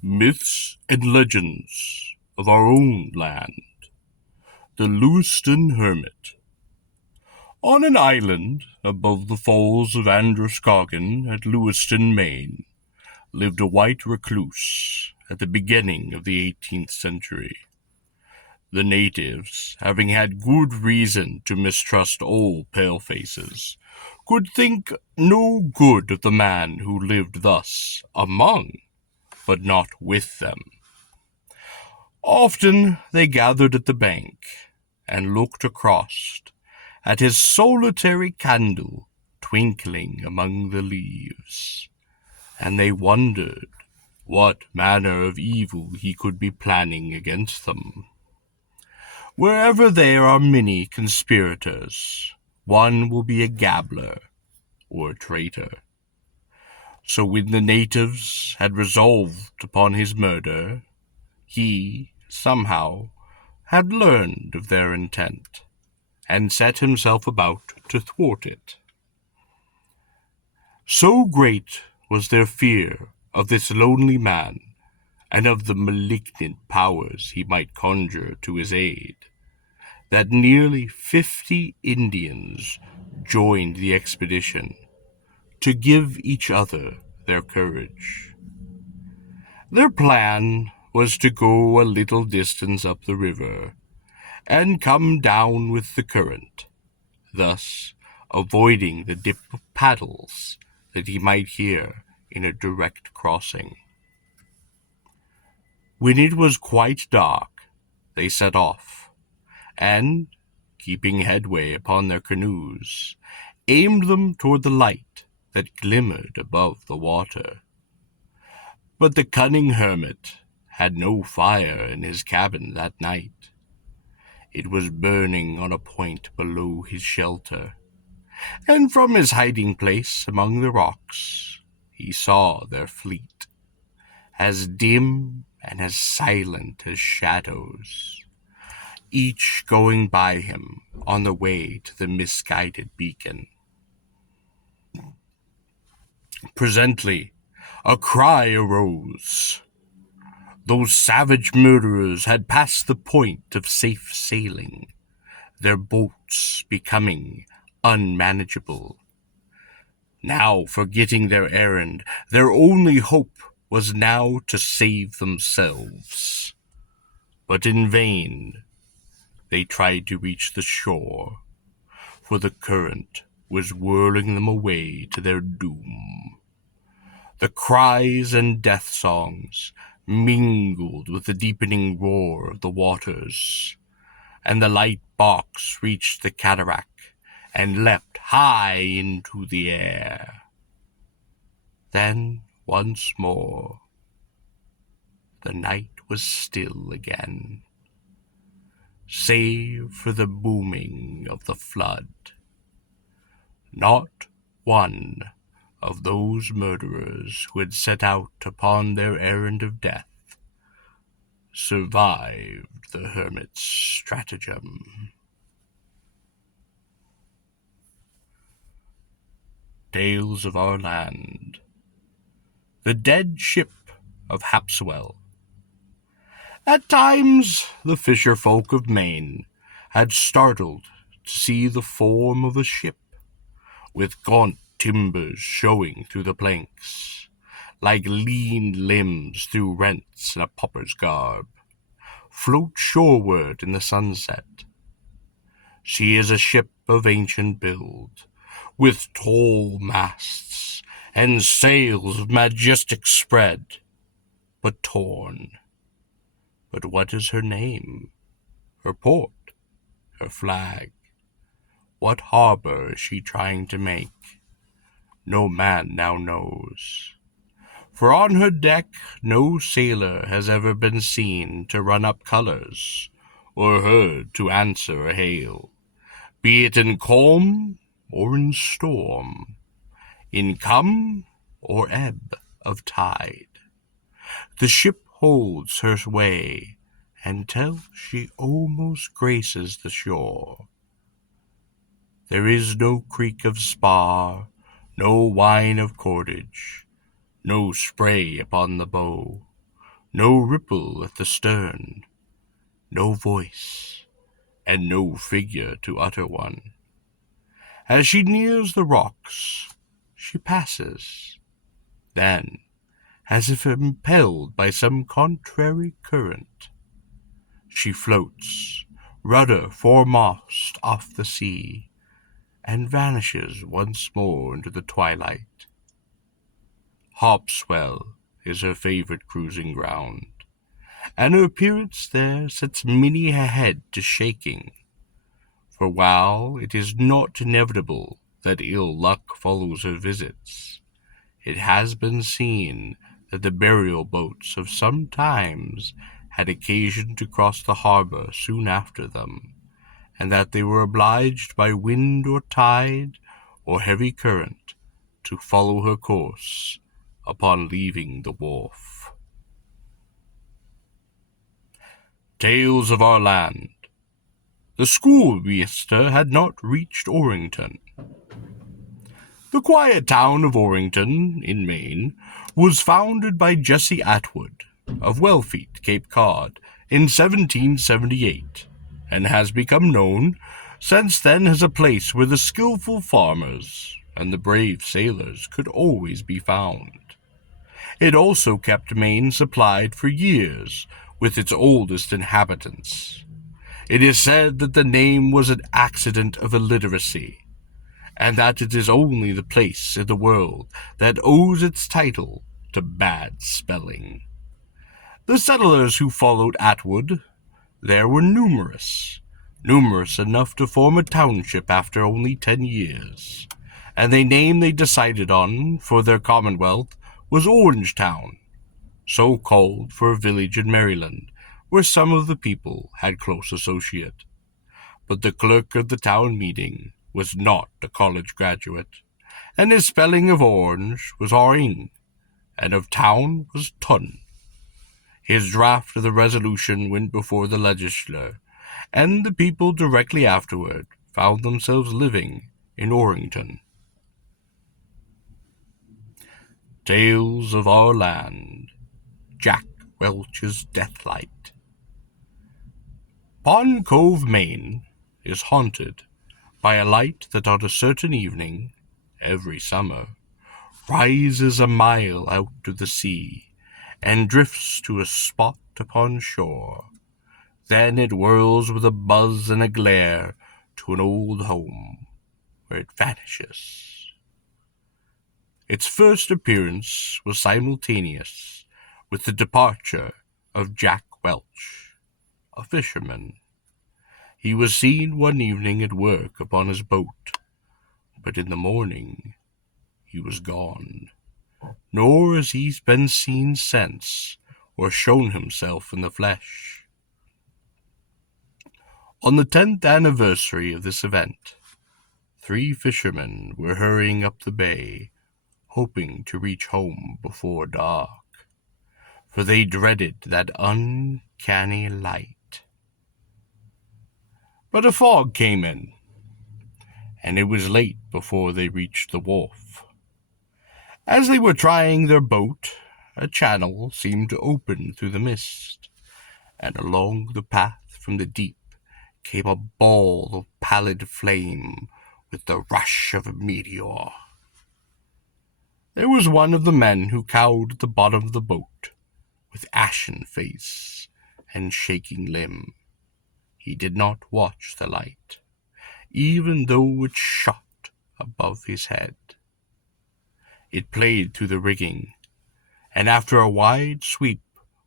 Myths and Legends of Our Own Land. The Lewiston Hermit. On an island above the falls of Androscoggin at Lewiston, Maine, lived a white recluse at the beginning of the 18th century. The natives, having had good reason to mistrust all palefaces, could think no good of the man who lived thus among, but not with them. Often they gathered at the bank and looked across at his solitary candle twinkling among the leaves, and they wondered what manner of evil he could be planning against them. Wherever there are many conspirators, one will be a gabbler or a traitor. So when the natives had resolved upon his murder, he, somehow, had learned of their intent, and set himself about to thwart it. So great was their fear of this lonely man, and of the malignant powers he might conjure to his aid, that nearly 50 Indians joined the expedition to give each other their courage. Their plan was to go a little distance up the river and come down with the current, thus avoiding the dip of paddles that he might hear in a direct crossing. When it was quite dark, they set off, and, keeping headway upon their canoes, aimed them toward the light that glimmered above the water. But the cunning hermit had no fire in his cabin that night. It was burning on a point below his shelter, and from his hiding place among the rocks he saw their fleet, as dim and as silent as shadows, each going by him on the way to the misguided beacon. Presently, a cry arose. Those savage murderers had passed the point of safe sailing, their boats becoming unmanageable. Now, forgetting their errand, their only hope was now to save themselves. But in vain they tried to reach the shore, for the current was whirling them away to their doom. The cries and death songs mingled with the deepening roar of the waters, and the light box reached the cataract and leapt high into the air. Then, once more, the night was still again, save for the booming of the flood. Not one of those murderers who had set out upon their errand of death survived the hermit's stratagem. Tales of Our Land. The Dead Ship of Harpswell. At times the fisher folk of Maine had startled to see the form of a ship, with gaunt timbers showing through the planks, like lean limbs through rents in a pauper's garb, float shoreward in the sunset. She is a ship of ancient build, with tall masts and sails of majestic spread, but torn. But what is her name, her port, her flag? What harbor is she trying to make? No man now knows. For on her deck no sailor has ever been seen to run up colors, or heard to answer a hail, be it in calm or in storm, in come or ebb of tide. The ship holds her way until she almost graces the shore. There is no creak of spar, no whine of cordage, no spray upon the bow, no ripple at the stern, no voice, and no figure to utter one. As she nears the rocks, she passes. Then, as if impelled by some contrary current, she floats, rudder foremost, off the sea, and vanishes once more into the twilight. Harpswell is her favorite cruising ground, and her appearance there sets many a head to shaking. For while it is not inevitable that ill luck follows her visits, it has been seen that the burial boats have sometimes had occasion to cross the harbor soon after them, and that they were obliged by wind or tide or heavy current to follow her course upon leaving the wharf. Tales of Our Land. The Schoolmaster had not reached Orrington. The quiet town of Orrington, in Maine, was founded by Jesse Atwood, of Wellfleet, Cape Cod, in 1778, and has become known since then as a place where the skillful farmers and the brave sailors could always be found. It also kept Maine supplied for years with its oldest inhabitants. It is said that the name was an accident of illiteracy, and that it is only the place in the world that owes its title to bad spelling. The settlers who followed Atwood there were numerous enough to form a township after only 10 years, and the name they decided on for their commonwealth was Orangetown, so called for a village in Maryland, where some of the people had close associate. But the clerk of the town meeting was not a college graduate, and his spelling of orange was Orring, and of town was Tun. His draft of the resolution went before the legislature, and the people directly afterward found themselves living in Orrington. Tales of Our Land. Jack Welch's Deathlight. Pond Cove, Maine, is haunted by a light that on a certain evening, every summer, rises a mile out to the sea, and drifts to a spot upon shore. Then it whirls with a buzz and a glare to an old home, where it vanishes. Its first appearance was simultaneous with the departure of Jack Welch, a fisherman. He was seen one evening at work upon his boat, but in the morning he was gone, nor has he been seen since, or shown himself in the flesh. On the 10th anniversary of this event, 3 fishermen were hurrying up the bay, hoping to reach home before dark, for they dreaded that uncanny light. But a fog came in, and it was late before they reached the wharf. As they were trying their boat, a channel seemed to open through the mist, and along the path from the deep came a ball of pallid flame with the rush of a meteor. There was one of the men who cowed at the bottom of the boat, with ashen face and shaking limb. He did not watch the light, even though it shot above his head. It played through the rigging, and after a wide sweep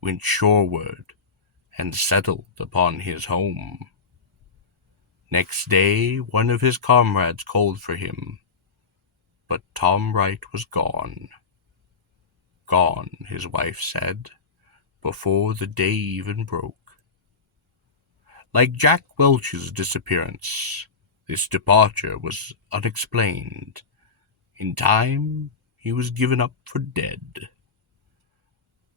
went shoreward and settled upon his home. Next day one of his comrades called for him, but Tom Wright was gone. Gone, his wife said, before the day even broke. Like Jack Welch's disappearance, this departure was unexplained. In time, he was given up for dead.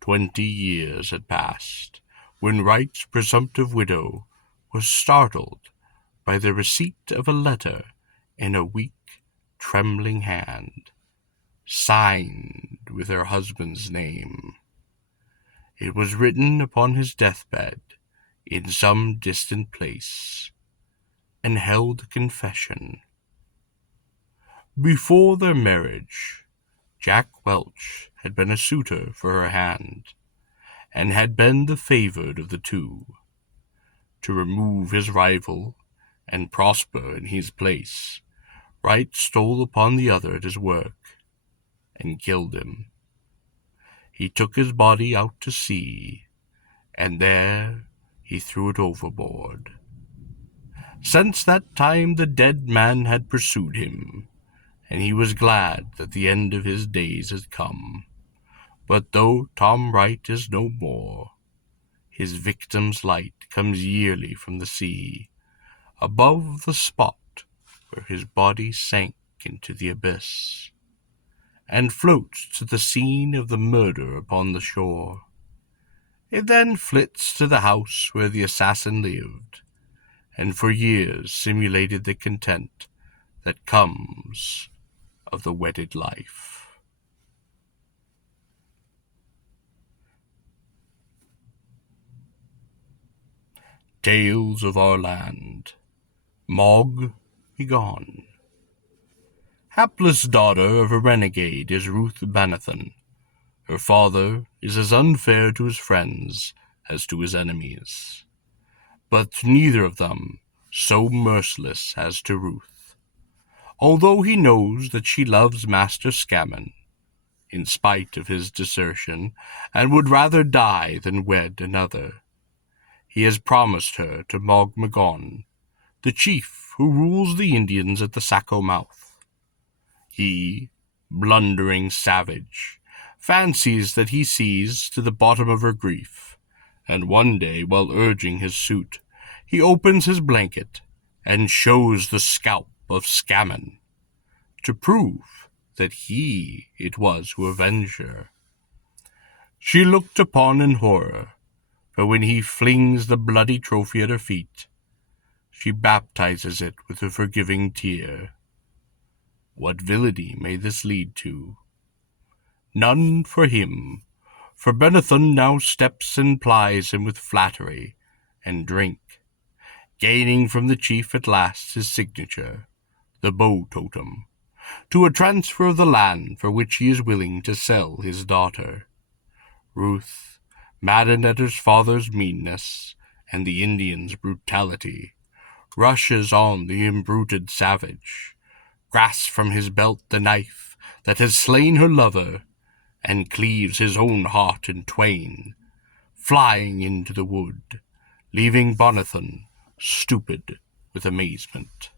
20 years had passed when Wright's presumptive widow was startled by the receipt of a letter in a weak, trembling hand, signed with her husband's name. It was written upon his deathbed in some distant place, and held a confession. Before their marriage, Jack Welch had been a suitor for her hand, and had been the favored of the two. To remove his rival and prosper in his place, Wright stole upon the other at his work, and killed him. He took his body out to sea, and there he threw it overboard. Since that time the dead man had pursued him, and he was glad that the end of his days had come. But though Tom Wright is no more, his victim's light comes yearly from the sea, above the spot where his body sank into the abyss, and floats to the scene of the murder upon the shore. It then flits to the house where the assassin lived, and for years simulated the content that comes of the wedded life. Tales of Our Land. MOG Megone. Hapless daughter of a renegade is Ruth Banathan. Her father is as unfair to his friends as to his enemies, but neither of them so merciless as to Ruth. Although he knows that she loves Master Scammon, in spite of his desertion, and would rather die than wed another, he has promised her to MOG Megone, the chief who rules the Indians at the Saco mouth. He, blundering savage, fancies that he sees to the bottom of her grief, and one day, while urging his suit, he opens his blanket and shows the scalp of Scammon, to prove that he it was who avenged her. She looked upon in horror, for when he flings the bloody trophy at her feet, she baptizes it with a forgiving tear. What villainy may this lead to? None for him, for Banathan now steps and plies him with flattery and drink, gaining from the chief at last his signature, the bow totem, to a transfer of the land for which he is willing to sell his daughter. Ruth, maddened at her father's meanness and the Indian's brutality, rushes on the imbruted savage, grasps from his belt the knife that has slain her lover, and cleaves his own heart in twain, flying into the wood, leaving Banathan stupid with amazement.